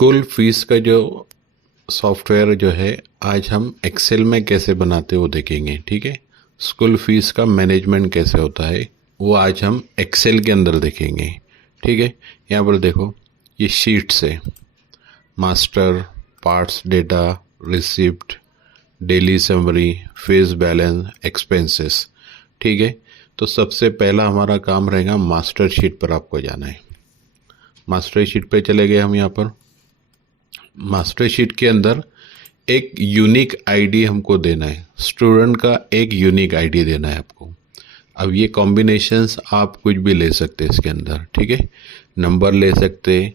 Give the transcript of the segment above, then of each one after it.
School fees का जो software जो है आज हम एक्सेल में कैसे बनाते वो देखेंगे। ठीक है, स्कूल फीस का मैनेजमेंट कैसे होता है वो आज हम एक्सेल के अंदर देखेंगे। ठीक है, यहाँ पर देखो ये शीट्स है, master, parts, data, receipt, daily summary, fees balance, expenses. ठीक है, तो सबसे पहला हमारा काम रहेगा मास्टर शीट पर आपको जाना है। मास्टर शीट पे चले गए हम। यहाँ पर मास्टर शीट के अंदर एक यूनिक आईडी हमको देना है, स्टूडेंट का एक यूनिक आईडी देना है आपको। अब ये कॉम्बिनेशंस आप कुछ भी ले सकते हैं इसके अंदर। ठीक है, नंबर ले सकते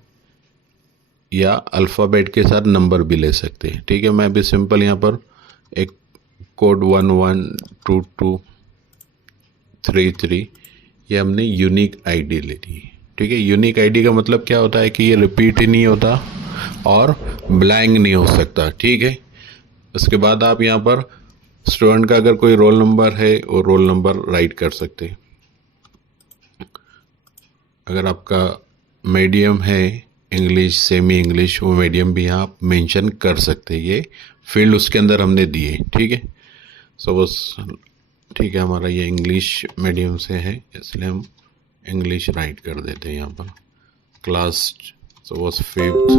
या अल्फ़ाबेट के साथ नंबर भी ले सकते हैं। ठीक है, मैं भी सिंपल यहाँ पर एक कोड 112233 ये हमने यूनिक आईडी ले ली। ठीक है, यूनिक आईडी का मतलब क्या होता है कि ये रिपीट ही नहीं होता और ब्लैंक नहीं हो सकता। ठीक है, उसके बाद आप यहाँ पर स्टूडेंट का अगर कोई रोल नंबर है वो रोल नंबर राइट कर सकते हैं। अगर आपका मीडियम है इंग्लिश, सेमी इंग्लिश, वो मीडियम भी आप मेंशन कर सकते हैं। ये फील्ड उसके अंदर हमने दिए। ठीक है, सपोज ठीक है हमारा ये इंग्लिश मीडियम से है इसलिए हम इंग्लिश राइट कर देते हैं। यहाँ पर क्लास सपोज 5th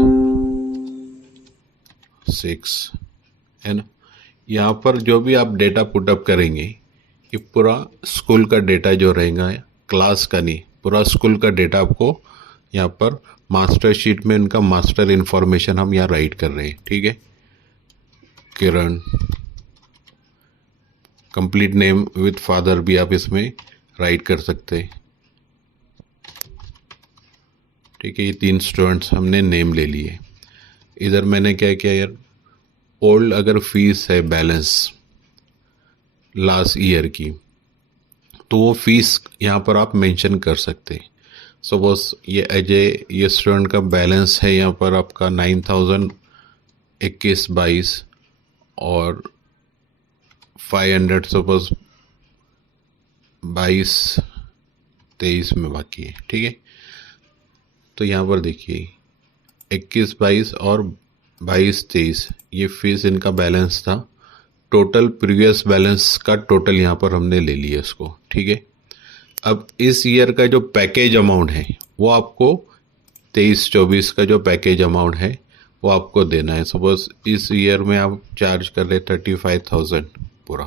6 है ना। यहाँ पर जो भी आप डेटा पुटअप करेंगे ये पूरा स्कूल का डेटा जो रहेगा, क्लास का नहीं, पूरा स्कूल का डेटा आपको यहाँ पर मास्टर शीट में इनका मास्टर इन्फॉर्मेशन हम यहाँ राइट कर रहे हैं। ठीक है, किरण, कंप्लीट नेम विद फादर भी आप इसमें राइट कर सकते हैं। ठीक है, ये 3 स्टूडेंट्स हमने नेम ले लिए। इधर मैंने क्या किया यार, ओल्ड अगर फीस है बैलेंस लास्ट ईयर की तो वो फीस यहाँ पर आप मेंशन कर सकते हैं। सपोज ये अजय, ये स्टूडेंट का बैलेंस है यहाँ पर आपका 9021-22 और 500 सपोज 22-23 में बाकी है। ठीक है, तो यहाँ पर देखिए 21-22 और 22-23 ये फीस इनका बैलेंस था। टोटल प्रीवियस बैलेंस का टोटल यहाँ पर हमने ले लिया इसको। ठीक है, अब इस ईयर का जो पैकेज अमाउंट है वो आपको 23-24 का जो पैकेज अमाउंट है वो आपको देना है। सपोज इस ईयर में आप चार्ज कर रहे 35,000 पूरा।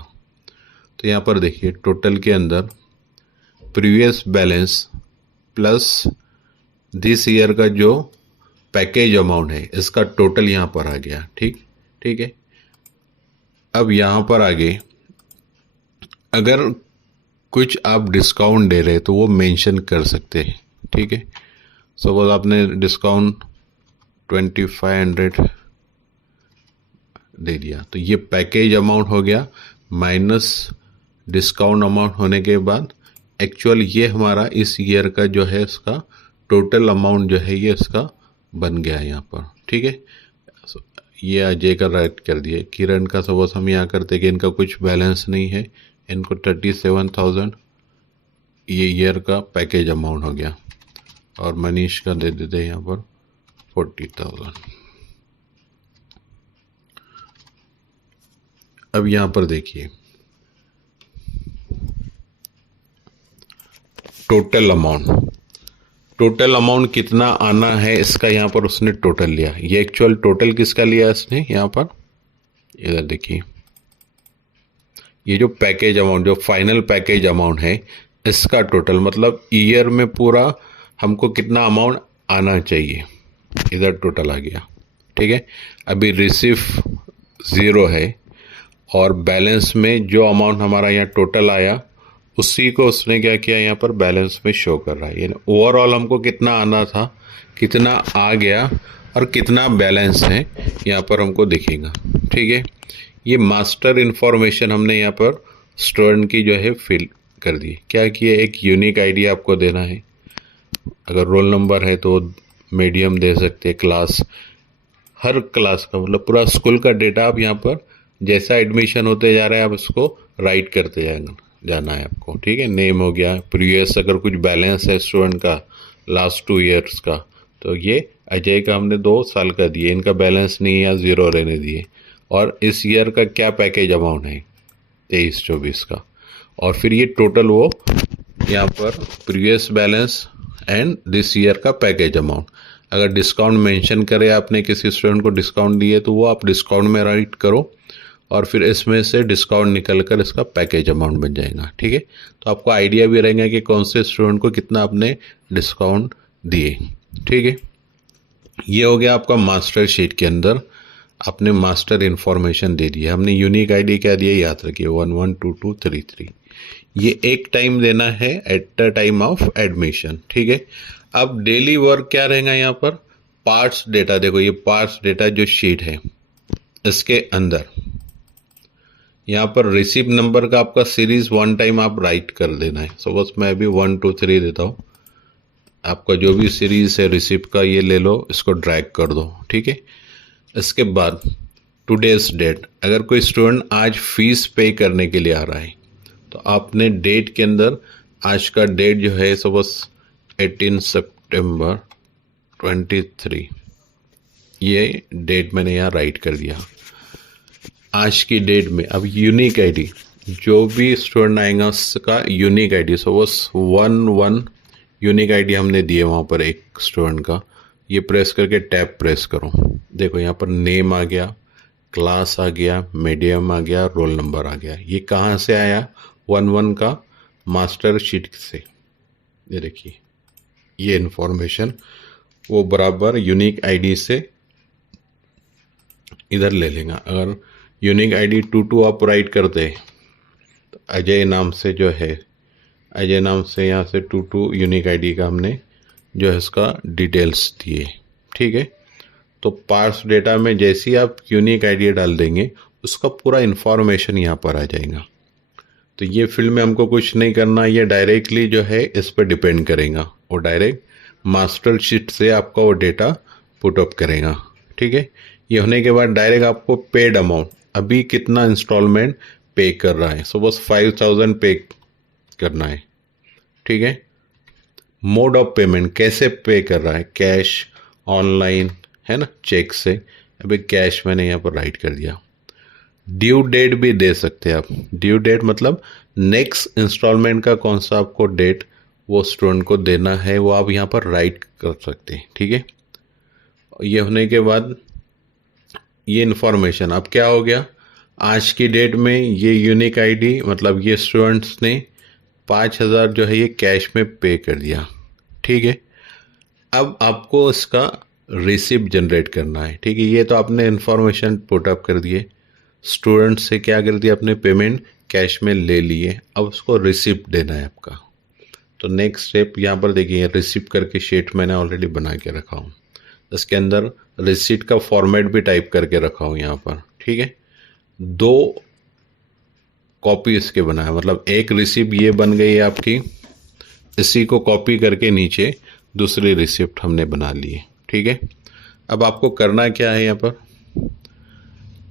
तो यहाँ पर देखिए टोटल के अंदर previous balance plus this year का जो पैकेज अमाउंट है इसका टोटल यहाँ पर आ गया। ठीक है, अब यहाँ पर आगे अगर कुछ आप डिस्काउंट दे रहे तो वो मेंशन कर सकते हैं। ठीक है, सपोज आपने डिस्काउंट 2500 दे दिया तो ये पैकेज अमाउंट हो गया माइनस डिस्काउंट अमाउंट होने के बाद एक्चुअल ये हमारा इस ईयर का जो है इसका टोटल अमाउंट जो है ये इसका बन गया यहाँ पर। ठीक है, ये अजय का राइट कर दिया। किरण का सपोज हम यहाँ करते कि इनका कुछ बैलेंस नहीं है, इनको 37,000 ये ईयर का पैकेज अमाउंट हो गया और मनीष का दे देते यहाँ पर 40,000। अब यहाँ पर देखिए टोटल अमाउंट कितना आना है इसका यहाँ पर उसने टोटल लिया। ये एक्चुअल टोटल किसका लिया इसने, यहाँ पर इधर देखिए ये जो पैकेज अमाउंट, जो फाइनल पैकेज अमाउंट है इसका टोटल, मतलब ईयर में पूरा हमको कितना अमाउंट आना चाहिए, इधर टोटल आ गया। ठीक है, अभी रिसीव 0 है और बैलेंस में जो अमाउंट हमारा यहाँ टोटल आया उसी को उसने क्या किया यहाँ पर बैलेंस में शो कर रहा है। यानी ओवरऑल हमको कितना आना था, कितना आ गया और कितना बैलेंस है यहाँ पर हमको दिखेगा। ठीक है, ये मास्टर इन्फॉर्मेशन हमने यहाँ पर स्टूडेंट की जो है फिल कर दी। क्या किया, एक यूनिक आईडी आपको देना है। अगर रोल नंबर है तो मीडियम दे सकते, क्लास, हर क्लास का मतलब पूरा स्कूल का डेटा आप यहाँ पर जैसा एडमिशन होते जा रहा है आप उसको राइट करते जाना है आपको। ठीक है, नेम हो गया, प्रीवियस अगर कुछ बैलेंस है स्टूडेंट का लास्ट 2 ईयर्स का तो ये अजय का हमने 2 साल का दिए, इनका बैलेंस नहीं है या ज़ीरो रहने दिए। और इस ईयर का क्या पैकेज अमाउंट है 23-24 का। और फिर ये टोटल वो यहाँ पर previous balance and this year का पैकेज अमाउंट। अगर डिस्काउंट मेंशन करे आपने किसी स्टूडेंट को डिस्काउंट दिए तो वो आप डिस्काउंट में राइट करो और फिर इसमें से डिस्काउंट निकल कर इसका पैकेज अमाउंट बन जाएगा। ठीक है, तो आपको आइडिया भी रहेगा कि कौन से स्टूडेंट को कितना आपने डिस्काउंट दिए। ठीक है, ये हो गया आपका मास्टर शीट के अंदर आपने मास्टर इन्फॉर्मेशन दे दी है। हमने यूनिक आईडी क्या दिया याद रखिए 112233। ये एक टाइम देना है at the time of admission. ठीक है, अब डेली वर्क क्या रहेगा यहाँ पर, पार्ट्स डेटा। देखो ये पार्ट्स डेटा जो शीट है इसके अंदर यहाँ पर रिसीव नंबर का आपका सीरीज वन टाइम आप राइट कर देना है। सपोज मैं अभी 1 2 3 देता हूँ, आपका जो भी सीरीज है रिसीव का ये ले लो, इसको ड्रैग कर दो। ठीक है, इसके बाद टुडेज डेट, अगर कोई स्टूडेंट आज फीस पे करने के लिए आ रहा है तो आपने डेट के अंदर आज का डेट जो है सपोज 18 सितंबर 23, ये डेट मैंने यहाँ राइट कर दिया आज की डेट में। अब यूनिक आईडी, जो भी स्टूडेंट आएगा उसका unique ID, suppose 1 unique ID हमने दिए वहाँ पर एक स्टूडेंट का। ये प्रेस करके टैब प्रेस करो, देखो यहाँ पर नेम आ गया, क्लास आ गया, मीडियम आ गया, रोल नंबर आ गया। ये कहाँ से आया, 1 का मास्टर शीट से। ये देखिए ये इन्फॉर्मेशन वो बराबर यूनिक आईडी से इधर ले लेगा। अगर यूनिक आईडी 22 आप राइट करते तो अजय नाम से जो है, अजय नाम से यहाँ से 22 यूनिक आईडी का हमने जो है इसका डिटेल्स दिए। ठीक है, तो पार्स डेटा में जैसे ही आप यूनिक आईडी डाल देंगे उसका पूरा इन्फॉर्मेशन यहाँ पर आ जाएगा। तो ये फील्ड में हमको कुछ नहीं करना, ये डायरेक्टली जो है इस पर डिपेंड करेगा, वो डायरेक्ट मास्टर शीट से आपका वो डेटा पुट अप करेगा। ठीक है, ये होने के बाद डायरेक्ट आपको पेड अमाउंट, अभी कितना इंस्टॉलमेंट पे कर रहा है, सपोज 5000 पे करना है। ठीक है, मोड ऑफ पेमेंट कैसे पे कर रहा है, कैश, ऑनलाइन, है ना, चेक से। अभी कैश मैंने यहाँ पर राइट कर दिया। ड्यू डेट भी दे सकते हैं आप, ड्यू डेट मतलब नेक्स्ट इंस्टॉलमेंट का कौन सा आपको डेट वो स्टूडेंट को देना है वो आप यहाँ पर राइट कर सकते हैं। ठीक है, ये होने के बाद ये इन्फॉर्मेशन अब क्या हो गया, आज की डेट में ये यूनिक आईडी मतलब ये स्टूडेंट्स ने 5000 जो है ये कैश में पे कर दिया। ठीक है, अब आपको इसका रिसिप्ट जनरेट करना है। ठीक है, ये तो आपने इन्फॉर्मेशन पुट अप कर दिए, स्टूडेंट से क्या कर दिया आपने, पेमेंट कैश में ले लिए, अब उसको रिसिप्ट देना है आपका। तो नेक्स्ट स्टेप यहाँ पर देखिए, रिसिप्ट करके शीट मैंने ऑलरेडी बना के रखा हूँ, इसके अंदर रिसिप्ट का फॉर्मेट भी टाइप करके रखा हूँ यहाँ पर। ठीक है, 2 कॉपी इसके बनाया, मतलब एक रिसिप्ट ये बन गई है आपकी, इसी को कॉपी करके नीचे दूसरी रिसिप्ट हमने बना ली है। ठीक है, अब आपको करना क्या है यहाँ पर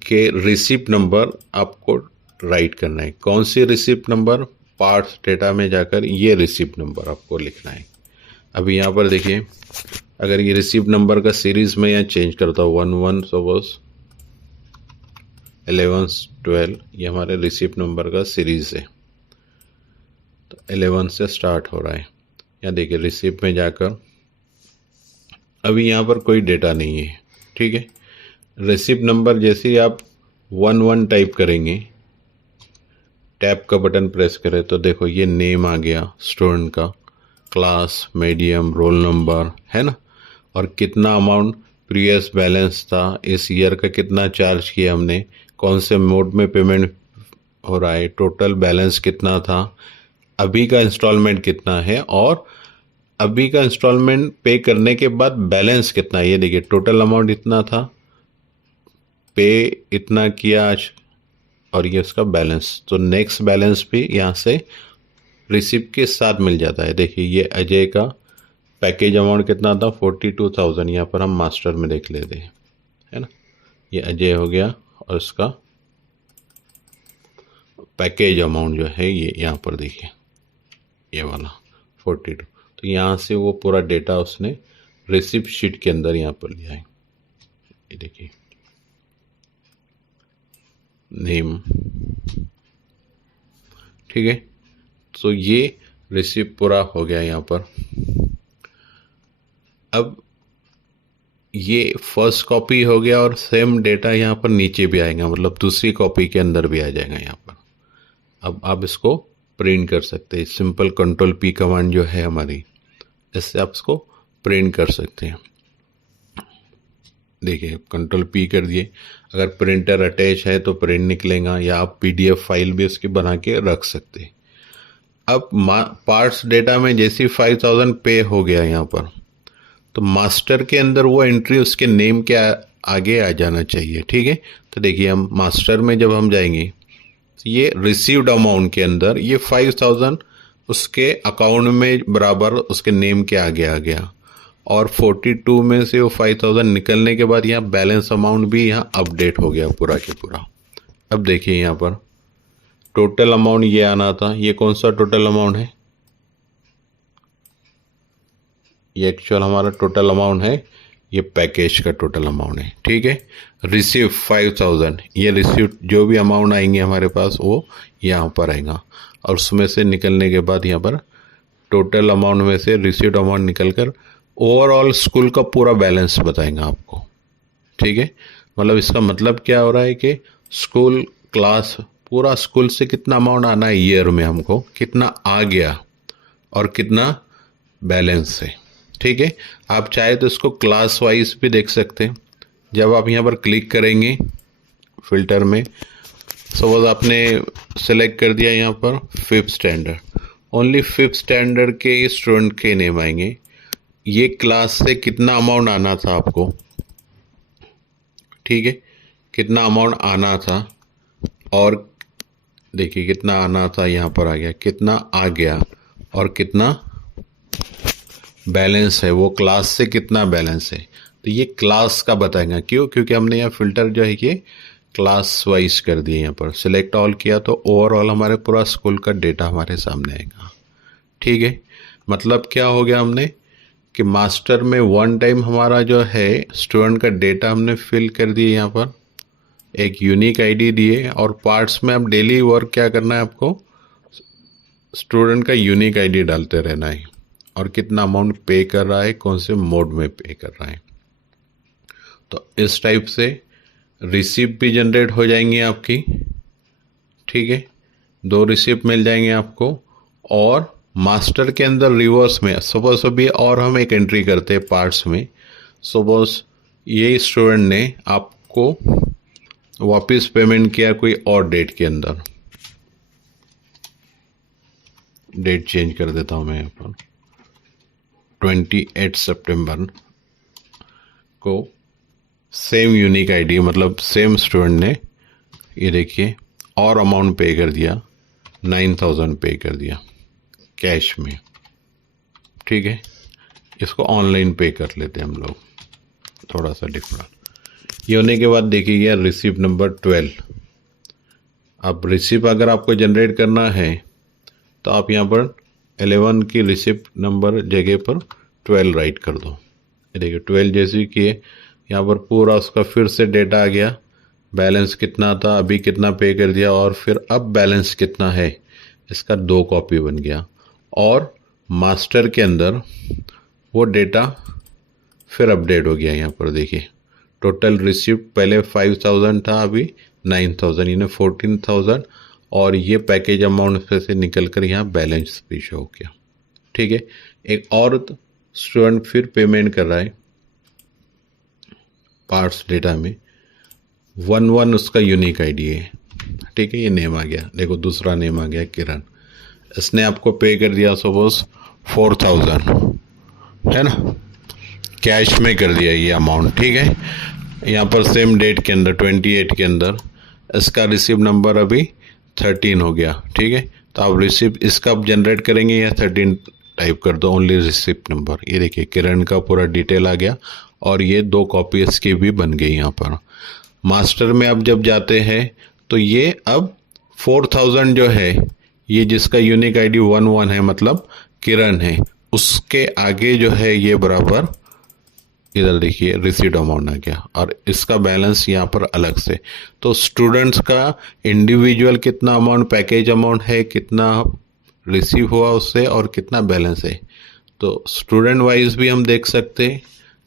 कि रिसिप्ट नंबर आपको राइट करना है। कौन सी रिसिप्ट नंबर, पार्ट्स डेटा में जाकर ये रिसिप्ट नंबर आपको लिखना है। अभी यहाँ पर देखिए, अगर ये रिसिप्ट नंबर का सीरीज में यहाँ चेंज करता हूँ 11 सपोज 11 12, ये हमारे रिसिप्ट नंबर का सीरीज है, तो 11 से स्टार्ट हो रहा है। यहाँ देखिए रिसिप्ट में जाकर अभी यहाँ पर कोई डेटा नहीं है। ठीक है, रिसिप्ट नंबर जैसे ही आप 11 टाइप करेंगे, टैब का बटन प्रेस करें तो देखो ये नेम आ गया स्टूडेंट का, क्लास, मीडियम, रोल नंबर, है ना, और कितना अमाउंट प्रीवियस बैलेंस था, इस ईयर का कितना चार्ज किया हमने, कौन से मोड में पेमेंट हो रहा है, टोटल बैलेंस कितना था, अभी का इंस्टॉलमेंट कितना है, और अभी का इंस्टॉलमेंट पे करने के बाद बैलेंस कितना है। ये देखिए टोटल अमाउंट इतना था, पे इतना किया आज, और ये उसका बैलेंस। तो नेक्स्ट बैलेंस भी यहाँ से रिसिप्ट के साथ मिल जाता है। देखिए ये अजय का पैकेज अमाउंट कितना था, 42,000, यहाँ पर हम मास्टर में देख लेते हैं, है ना, ये अजय हो गया, और इसका पैकेज अमाउंट जो है ये यहाँ पर देखिए ये वाला 42। तो यहाँ से वो पूरा डेटा उसने रिसिप्ट शीट के अंदर यहाँ पर लिया है। ये देखिए नेम, ठीक है। तो ये रिसिप्ट पूरा हो गया यहाँ पर। अब ये फर्स्ट कॉपी हो गया और सेम डेटा यहाँ पर नीचे भी आएगा, मतलब दूसरी कॉपी के अंदर भी आ जाएगा यहाँ पर। अब आप इसको प्रिंट कर सकते हैं। सिंपल कंट्रोल पी कमांड जो है हमारी, इससे आप इसको प्रिंट कर सकते हैं। देखिए कंट्रोल पी कर दिए। अगर प्रिंटर अटैच है तो प्रिंट निकलेगा, या आप पीडीएफ फाइल भी इसकी बना के रख सकते हैं। अब पार्ट्स डेटा में जैसे 5000 पे हो गया यहाँ पर, तो मास्टर के अंदर वो एंट्री उसके नेम के आगे आ जाना चाहिए, ठीक है। तो देखिए हम मास्टर में जब हम जाएंगे तो ये रिसीव्ड अमाउंट के अंदर ये 5000 उसके अकाउंट में बराबर उसके नेम के आगे आ गया, और 42 में से वो 5000 निकलने के बाद यहाँ बैलेंस अमाउंट भी यहाँ अपडेट हो गया पूरा के पूरा। अब देखिए यहाँ पर टोटल अमाउंट ये आना था, ये कौन सा टोटल अमाउंट है, ये एक्चुअल हमारा टोटल अमाउंट है, ये पैकेज का टोटल अमाउंट है, ठीक है। रिसीव 5000, ये रिसीव जो भी अमाउंट आएंगे हमारे पास वो यहाँ पर आएगा, और उसमें से निकलने के बाद यहाँ पर टोटल अमाउंट में से रिसीव्ड अमाउंट निकल कर ओवरऑल स्कूल का पूरा बैलेंस बताएंगे आपको, ठीक है। मतलब इसका मतलब क्या हो रहा है कि स्कूल क्लास पूरा स्कूल से कितना अमाउंट आना है ईयर में, हमको कितना आ गया और कितना बैलेंस है, ठीक है। आप चाहे तो इसको क्लास वाइज भी देख सकते हैं। जब आप यहाँ पर क्लिक करेंगे फिल्टर में, सपोज आपने सेलेक्ट कर दिया यहाँ पर 5th standard, only 5th standard के स्टूडेंट के नेम आएंगे। ये क्लास से कितना अमाउंट आना था आपको, ठीक है, कितना अमाउंट आना था, और देखिए कितना आना था यहाँ पर आ गया, कितना आ गया और कितना बैलेंस है, वो क्लास से कितना बैलेंस है। तो ये क्लास का बताएगा, क्यों, क्योंकि हमने यहाँ फिल्टर जो है ये क्लास वाइज कर दिए। यहाँ पर सिलेक्ट ऑल किया तो ओवरऑल हमारे पूरा स्कूल का डेटा हमारे सामने आएगा, ठीक है। मतलब क्या हो गया हमने कि मास्टर में वन टाइम हमारा जो है स्टूडेंट का डेटा हमने फिल कर दिए, यहाँ पर एक यूनिक आईडी दिए, और पार्ट्स में अब डेली वर्क क्या करना है आपको, स्टूडेंट का यूनिक आईडी डालते रहना है, और कितना अमाउंट पे कर रहा है, कौन से मोड में पे कर रहा है। तो इस टाइप से रिसिप्ट भी जनरेट हो जाएंगी आपकी, ठीक है, 2 रिसिप्ट मिल जाएंगे आपको। और मास्टर के अंदर रिवर्स में सपोज अभी और हम एक एंट्री करते हैं पार्ट्स में, सपोज ये स्टूडेंट ने आपको वापस पेमेंट किया कोई और डेट के अंदर, डेट चेंज कर देता हूँ मैं यहाँ पर 28 सितंबर को, सेम यूनिक आईडी, मतलब सेम स्टूडेंट ने ये देखिए और अमाउंट पे कर दिया, 9000 पे कर दिया कैश में, ठीक है। इसको ऑनलाइन पे कर लेते हैं हम लोग, थोड़ा सा डिफरेंट। ये होने के बाद देखिए रिसिप्ट नंबर 12। अब रिसिप्ट अगर आपको जनरेट करना है तो आप यहाँ पर 11 की रिसिप्ट नंबर जगह पर 12 राइट कर दो। देखिए 12 जैसे कि यहाँ पर पूरा उसका फिर से डेटा आ गया, बैलेंस कितना था, अभी कितना पे कर दिया, और फिर अब बैलेंस कितना है, इसका 2 कॉपी बन गया। और मास्टर के अंदर वो डेटा फिर अपडेट हो गया। यहाँ पर देखिए टोटल रिसिप्ट पहले 5000 था, अभी 9000, यानी 14000, और ये पैकेज अमाउंट से निकल कर यहाँ बैलेंस भी शो हो गया, ठीक है। एक और स्टूडेंट फिर पेमेंट कर रहा है पार्ट्स डेटा में, 11 उसका यूनिक आईडी है, ठीक है। ये नेम आ गया, देखो दूसरा नेम आ गया किरण, इसने आपको पे कर दिया सपोज 4000, है ना, कैश में कर दिया ये अमाउंट, ठीक है। यहाँ पर सेम डेट के अंदर 28 के अंदर इसका रिसीव नंबर अभी 13 हो गया, ठीक है। तो आप रिसिप्ट इसका आप जनरेट करेंगे या 13 टाइप कर दो, ओनली रिसिप्ट नंबर। ये देखिए किरण का पूरा डिटेल आ गया, और ये 2 कॉपी इसकी भी बन गई। यहाँ पर मास्टर में आप जब जाते हैं तो ये अब 4000 जो है, ये जिसका यूनिक आईडी 11 है, मतलब किरण है, उसके आगे जो है ये बराबर इधर देखिए रिसीव्ड अमाउंट आ गया और इसका बैलेंस यहाँ पर अलग से। तो स्टूडेंट्स का इंडिविजुअल कितना अमाउंट पैकेज अमाउंट है, कितना रिसीव हुआ उससे और कितना बैलेंस है, तो स्टूडेंट वाइज भी हम देख सकते हैं।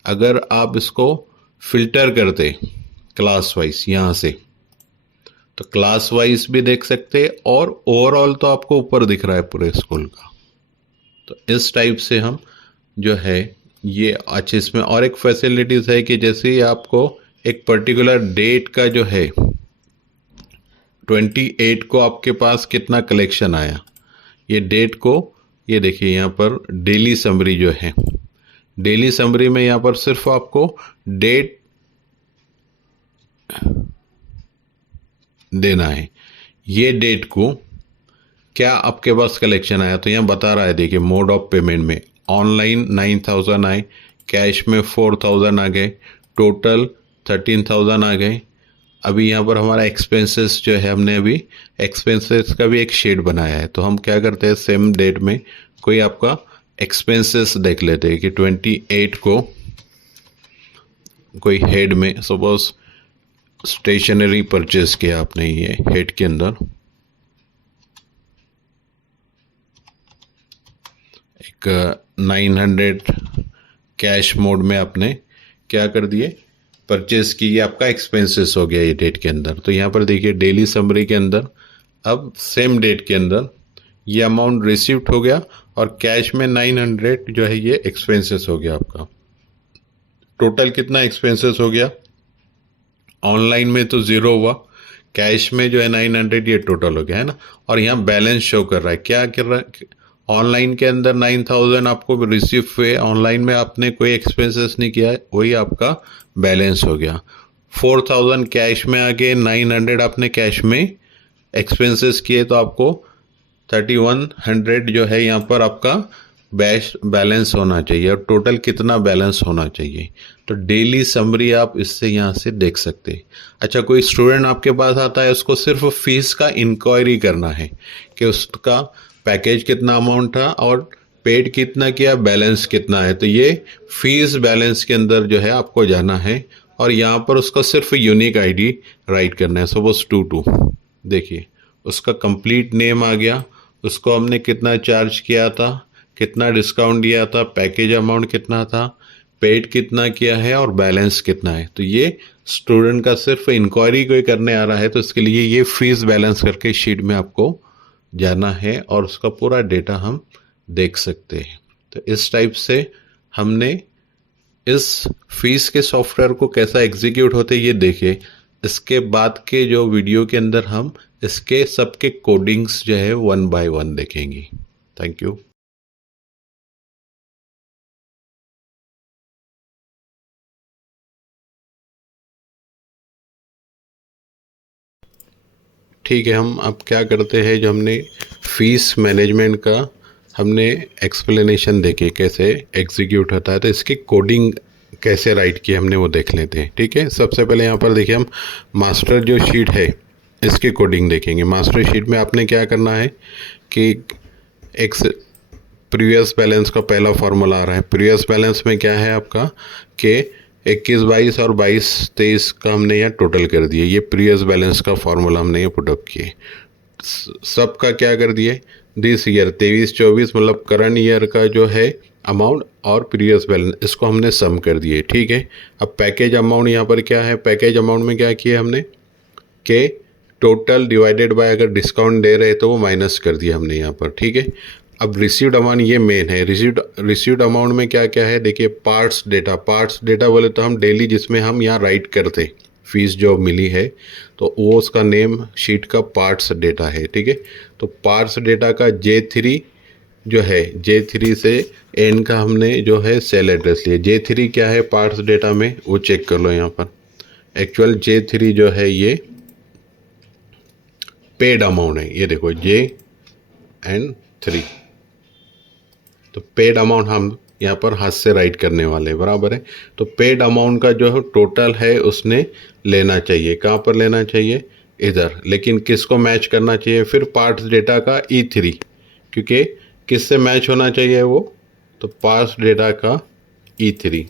अगर आप इसको फिल्टर करते क्लास वाइज यहाँ से, तो क्लास वाइज भी देख सकते हैं और ओवरऑल तो आपको ऊपर दिख रहा है पूरे स्कूल का। तो इस टाइप से हम जो है ये अच्छे, इसमें और एक फैसिलिटीज़ है कि जैसे ही आपको एक पर्टिकुलर डेट का जो है 28 को आपके पास कितना कलेक्शन आया, ये डेट को, ये देखिए यहाँ पर डेली समरी जो है, डेली समरी में यहाँ पर सिर्फ आपको डेट देना है, ये डेट को क्या आपके पास कलेक्शन आया। तो यहाँ बता रहा है, देखिए मोड ऑफ पेमेंट में ऑनलाइन 9000 आए, कैश में 4000 आ गए, टोटल 13000 आ गए। अभी यहाँ पर हमारा एक्सपेंसेस जो है, हमने अभी एक्सपेंसेस का भी एक शीट बनाया है। तो हम क्या करते हैं, सेम डेट में कोई आपका एक्सपेंसेस देख लेते हैं कि 28 को कोई हेड में, सपोज स्टेशनरी परचेज किया आपने, ये हेड के अंदर एक 900 कैश मोड में आपने क्या कर दिए, परचेज की, ये आपका एक्सपेंसेस हो गया ये डेट के अंदर। तो यहाँ पर देखिए डेली समरी के अंदर अब सेम डेट के अंदर ये अमाउंट रिसीव्ड हो गया और कैश में 900 जो है ये एक्सपेंसेस हो गया आपका। टोटल कितना एक्सपेंसेस हो गया, ऑनलाइन में तो 0 हुआ, कैश में जो है 900 ये टोटल हो गया है ना। और यहाँ बैलेंस शो कर रहा है, क्या कर रहा है, ऑनलाइन के अंदर 9000 आपको रिसीव हुए, ऑनलाइन में आपने कोई एक्सपेंसेस नहीं किया है, वही आपका बैलेंस हो गया। 4000 कैश में आ गए, 900 आपने कैश में एक्सपेंसेस किए, तो आपको 3100 जो है यहाँ पर आपका बैलेंस होना चाहिए। और टोटल कितना बैलेंस होना चाहिए, तो डेली समरी आप इससे यहाँ से देख सकते हैं। अच्छा, कोई स्टूडेंट आपके पास आता है, उसको सिर्फ फीस का इंक्वायरी करना है कि उसका पैकेज कितना अमाउंट था और पेड कितना किया, बैलेंस कितना है। तो ये फीस बैलेंस के अंदर जो है आपको जाना है और यहाँ पर उसका सिर्फ यूनिक आईडी राइट करना है। सपोज 22, देखिए उसका कंप्लीट नेम आ गया, उसको हमने कितना चार्ज किया था, कितना डिस्काउंट दिया था, पैकेज अमाउंट कितना था, पेड कितना किया है और बैलेंस कितना है। तो ये स्टूडेंट का सिर्फ इंक्वायरी कोई करने आ रहा है, तो इसके लिए ये फीस बैलेंस करके शीट में आपको जाना है और उसका पूरा डेटा हम देख सकते हैं। तो इस टाइप से हमने इस फीस के सॉफ्टवेयर को कैसा एग्जीक्यूट होते ये देखे। इसके बाद के जो वीडियो के अंदर हम इसके सबके कोडिंग्स जो है 1 बाय 1 देखेंगे। Thank you. ठीक है, हम अब क्या करते हैं, जो हमने फीस मैनेजमेंट का हमने एक्सप्लेनेशन देखे कैसे एग्जीक्यूट होता है, तो इसकी कोडिंग कैसे राइट की हमने वो देख लेते हैं। ठीक है, सबसे पहले यहाँ पर देखिए हम मास्टर जो शीट है इसकी कोडिंग देखेंगे। मास्टर शीट में आपने क्या करना है कि एक प्रीवियस बैलेंस का पहला फॉर्मूला आ रहा है। प्रीवियस बैलेंस में क्या है आपका कि 21, 22 और 22, 23 का हमने यहाँ टोटल कर दिए। ये प्रीवियस बैलेंस का फॉर्मूला हमने ये पुटअप किए। सबका क्या कर दिए, दिस ईयर 23, 24 मतलब करंट ईयर का जो है अमाउंट और प्रीवियस बैलेंस, इसको हमने सम कर दिए। ठीक है, अब पैकेज अमाउंट यहाँ पर क्या है, पैकेज अमाउंट में क्या किया हमने कि टोटल डिवाइडेड बाय, अगर डिस्काउंट दे रहे तो वो माइनस कर दिया हमने यहाँ पर। ठीक है, अब रिसीव्ड अमाउंट ये मेन है। रिसीव्ड अमाउंट में क्या क्या है, देखिए पार्ट्स डेटा बोले तो हम डेली जिसमें हम यहाँ राइट करते फीस जो मिली है, तो वो उसका नेम शीट का पार्ट्स डेटा है। ठीक है, तो पार्ट्स डेटा का J3 जो है, J3 से एंड का हमने जो है सेल एड्रेस लिया। J3 क्या है पार्ट्स डेटा में, वो चेक कर लो यहाँ पर। एक्चुअल J3 जो है ये पेड अमाउंट है, ये देखो J3, तो पेड अमाउंट हम यहाँ पर हाथ से राइट करने वाले बराबर है। तो पेड अमाउंट का जो है टोटल है उसने लेना चाहिए, कहाँ पर लेना चाहिए, इधर। लेकिन किसको मैच करना चाहिए फिर, पार्ट्स डेटा का E3, क्योंकि किससे मैच होना चाहिए वो, तो पार्ट्स डेटा का E3।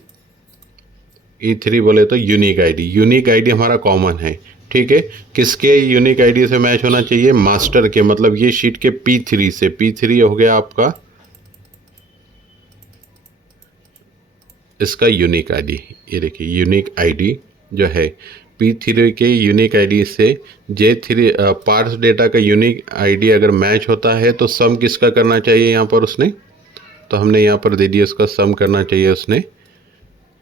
E3 बोले तो यूनिक आईडी, यूनिक आईडी हमारा कॉमन है, ठीक है। किसके यूनिक आईडी से मैच होना चाहिए? मास्टर के, मतलब ये शीट के P3 से। P3 हो गया आपका इसका यूनिक आईडी। ये देखिए यूनिक आईडी जो है P3 के यूनिक आईडी से J3 पार्स डेटा का यूनिक आईडी अगर मैच होता है तो सम किसका करना चाहिए यहाँ पर उसने? तो हमने यहाँ पर दे दिया इसका सम करना चाहिए उसने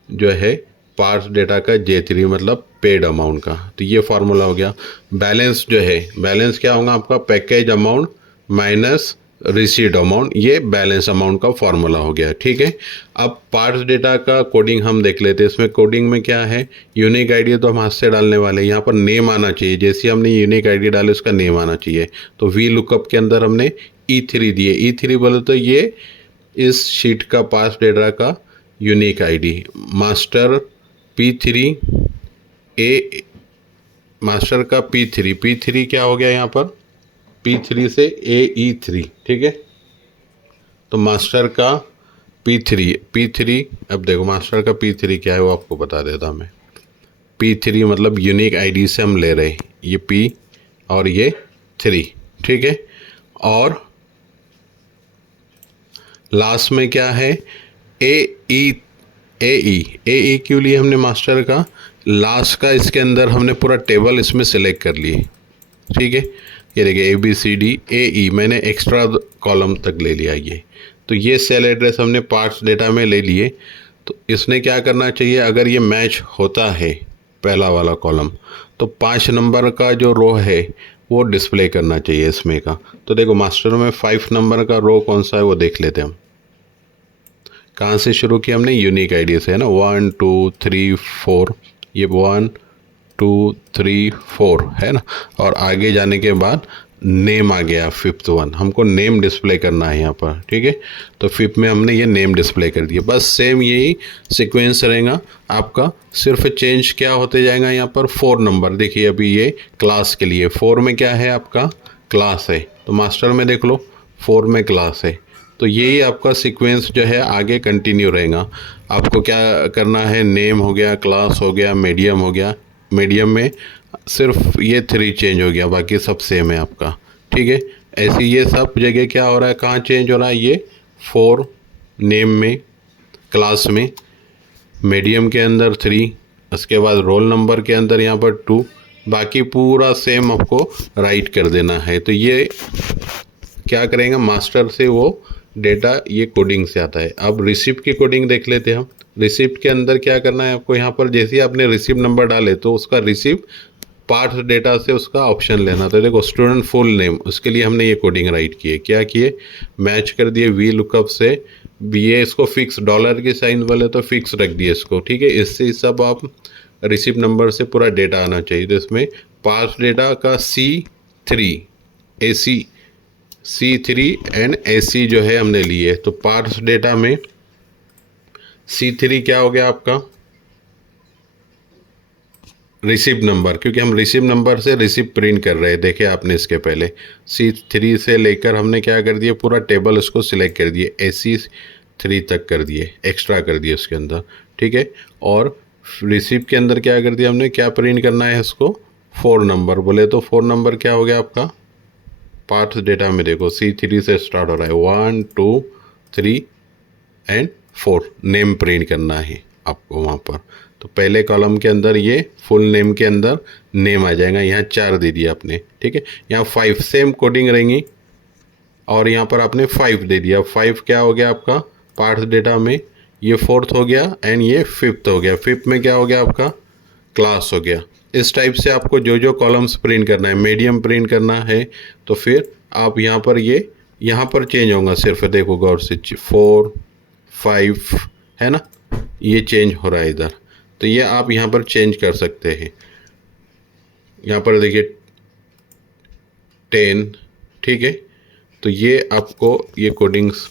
जो है पार्स डेटा का J3 मतलब पेड अमाउंट का। तो ये फार्मूला हो गया। बैलेंस जो है, बैलेंस क्या होगा आपका? Package amount minus recede amount, ये बैलेंस अमाउंट का फार्मूला हो गया, ठीक है। अब पार्ट्स डेटा का कोडिंग हम देख लेते हैं। इसमें कोडिंग में क्या है? यूनिक आईडी तो हम हाथ से डालने वाले हैं, यहाँ पर नेम आना चाहिए। जैसे हमने यूनिक आईडी डाले उसका नेम आना चाहिए। तो वी लुकअप के अंदर हमने E3 दिए। E3 बोले तो ये इस शीट का पार्ट्स डेटा का यूनिक आईडी मास्टर P3 ए, मास्टर का P3 क्या हो गया यहाँ पर? P3 से AE3, ठीक है। तो मास्टर का P3 अब देखो मास्टर का P3 क्या है वो आपको बता देता मैं। P3 मतलब यूनिक आईडी से हम ले रहे हैं, ये P और ये 3, ठीक है। और लास्ट में क्या है? AE क्यों लिए हमने मास्टर का? लास्ट का इसके अंदर हमने पूरा टेबल इसमें सेलेक्ट कर लिए, ठीक है। ये देखिए ABCDAE मैंने एक्स्ट्रा कॉलम तक ले लिया ये। तो ये सेल एड्रेस हमने पार्ट्स डेटा में ले लिए। तो इसने क्या करना चाहिए? अगर ये मैच होता है पहला वाला कॉलम तो 5 नंबर का जो रो है वो डिस्प्ले करना चाहिए इसमें का। तो देखो मास्टर में 5 नंबर का रो कौन सा है वो देख लेते हैं हम। कहाँ से शुरू किया हमने? यूनिक आईडी से, है ना। 1 2 3 4, ये 1 2 3 4 है ना। और आगे जाने के बाद नेम आ गया 5th वन, हमको नेम डिस्प्ले करना है यहाँ पर, ठीक है। तो 5th में हमने ये नेम डिस्प्ले कर दिया। बस सेम यही सीक्वेंस रहेगा आपका, सिर्फ चेंज क्या होते जाएगा यहाँ पर? 4 नंबर। देखिए अभी ये क्लास के लिए 4 में क्या है आपका? क्लास है। तो मास्टर में देख लो 4 में क्लास है। तो यही आपका सीक्वेंस जो है आगे कंटिन्यू रहेगा। आपको क्या करना है? नेम हो गया, क्लास हो गया, मीडियम हो गया। मीडियम में सिर्फ ये 3 चेंज हो गया, बाकी सब सेम है आपका, ठीक है। ऐसे ये सब जगह क्या हो रहा है? कहाँ चेंज हो रहा है? ये 4 नेम में, क्लास में, मीडियम के अंदर 3, उसके बाद रोल नंबर के अंदर यहाँ पर 2, बाकी पूरा सेम आपको राइट कर देना है। तो ये क्या करेंगे? मास्टर से वो डेटा ये कोडिंग से आता है। अब रिसिप्ट की कोडिंग देख लेते हैं हम। रिसिप्ट के अंदर क्या करना है आपको? यहाँ पर जैसे ही आपने रिसिप्ट नंबर डाले तो उसका रिसिप्ट पार्ट्स डेटा से उसका ऑप्शन लेना। तो देखो स्टूडेंट फुल नेम, उसके लिए हमने ये कोडिंग राइट किए। क्या किए? मैच कर दिए वी लुकअप से। ये इसको फिक्स डॉलर के साइन वाले तो फिक्स रख दिए इसको, ठीक है। इससे सब आप रिसिप्ट नंबर से पूरा डेटा आना चाहिए। तो इसमें पार्ट्स डेटा का C3 एंड AC जो है हमने लिए। तो पार्ट्स डेटा में C3 क्या हो गया आपका? रिसिप्ट नंबर, क्योंकि हम रिसिप्ट नंबर से रिसिप्ट प्रिंट कर रहे हैं। देखे आपने इसके पहले C3 से लेकर हमने क्या कर दिया? पूरा टेबल उसको सिलेक्ट कर दिए, AC3 तक कर दिए, एक्स्ट्रा कर दिए उसके अंदर, ठीक है। और रिसिप्ट के अंदर क्या कर दिया हमने? क्या प्रिंट करना है इसको? 4 नंबर। बोले तो 4 नंबर क्या हो गया आपका? पार्ट्स डेटा में देखो C3 से स्टार्ट हो रहा है, 1 2 3 एंड 4 नेम प्रिंट करना है आपको वहाँ पर। तो पहले कॉलम के अंदर ये फुल नेम के अंदर नेम आ जाएगा। यहाँ 4 दे दिया आपने, ठीक है। यहाँ 5 सेम कोडिंग रहेंगी और यहाँ पर आपने 5 दे दिया। 5 क्या हो गया आपका? पार्ट्स डेटा में ये 4th हो गया एंड ये 5th हो गया। 5th में क्या हो गया आपका? क्लास हो गया। इस टाइप से आपको जो जो कॉलम्स प्रिंट करना है, मीडियम प्रिंट करना है तो फिर आप यहाँ पर ये यहाँ पर चेंज होगा। सिर्फ देखो गौर से 4 5 है ना, ये चेंज हो रहा है इधर। तो ये आप यहाँ पर चेंज कर सकते हैं। यहाँ पर देखिए 10, ठीक है। तो ये आपको ये कोडिंग्स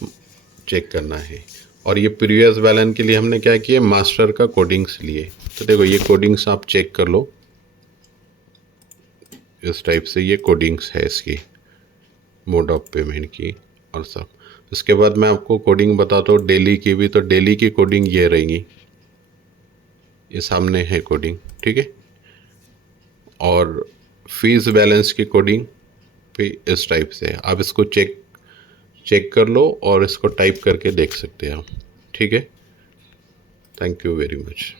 चेक करना है। और ये प्रीवियस बैलेंस के लिए हमने क्या किया? मास्टर का कोडिंग्स लिए। तो देखो ये कोडिंग्स आप चेक कर लो, इस टाइप से ये कोडिंग्स है इसकी, मोड ऑफ पेमेंट की और सब। इसके बाद मैं आपको कोडिंग बताता हूँ डेली की भी। तो डेली की कोडिंग ये रहेंगी। ये सामने है कोडिंग, ठीक है। और फीस बैलेंस की कोडिंग पे इस टाइप से है। आप इसको चेक कर लो और इसको टाइप करके देख सकते हैं आप, ठीक है। Thank you very much.